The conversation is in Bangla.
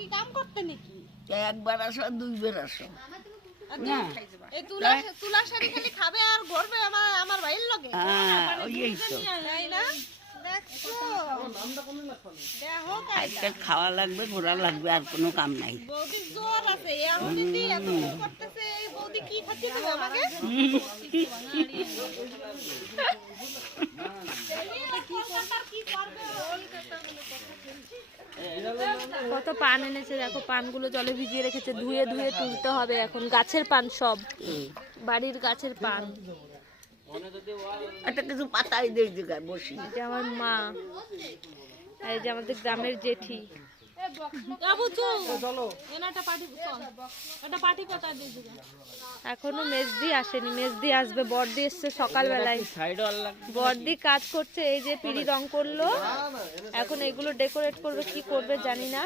কি কাম করতে নাকি? একবার আসো দুইবার আসো না এই তুলা শাড়ি খালি খাবে আর ঘুরবে আমার ভাইয়ের লগে। ওই তো তাই না? দেখছো? দেখো আজকে খাওয়া লাগবে ঘোরা লাগবে আর কোনো কাম নাই বৌদির জোর আছে এখন দিদি এত কিছু করতেছে এই বৌদি কি খাচ্ছে দেবে আমাকে? কত পান এনেছে দেখো, পানগুলো জলে ভিজিয়ে রেখেছে, ধুয়ে ধুয়ে তুলতে হবে এখন। গাছের পান সব, বাড়ির গাছের পান। একটা কিছু পাতাই দিয়ে জায়গায় বসি এই যে আমার মা, আর এই যে আমাদের গ্রামের জেঠি। এখনো মেজদি আসেনি, মেজদি আসবে। বড়দি এসছে সকালবেলায়, বড়দি কাজ করছে। এই যে পিড়ি রং করলো, এখন এগুলো ডেকোরেট করবে, কি করবে জানি না।